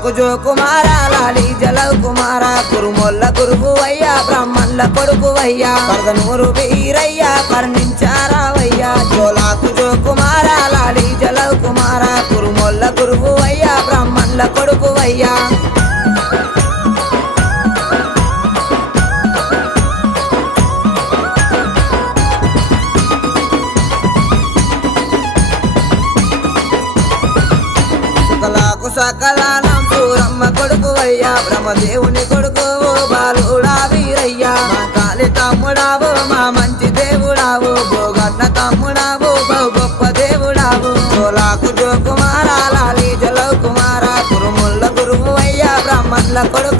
జోలాకు జో కుమార లాలి జలవ్ కుమార కురుమొల్ల గురువు అయ్యా బ్రాహ్మణుల కొడుకు అయ్యా పరదనూరు వీరయ్యా కర్ణించారావయ్యా జోలాకు జో కుమార లాలి జలవ్ కుమార కురుమొల్ల గురువు అయ్యా బ్రాహ్మణుల కొడుకు అయ్యా సకలానం సూరమ్మ కొడుకు అయ్యా బ్రహ్మదేవుని కొడుకు బాలుడా వీరయ్యా మా కాలి తమ్ముడావు మా మంచి దేవుడావు భోగన్న తమ్ముడావు బహు గొప్ప దేవుడావు జోలాకు జో కుమార లాలి జలవ్ కుమార కురుముల్ల గురువు అయ్యా బ్రాహ్మణుల కొడుకు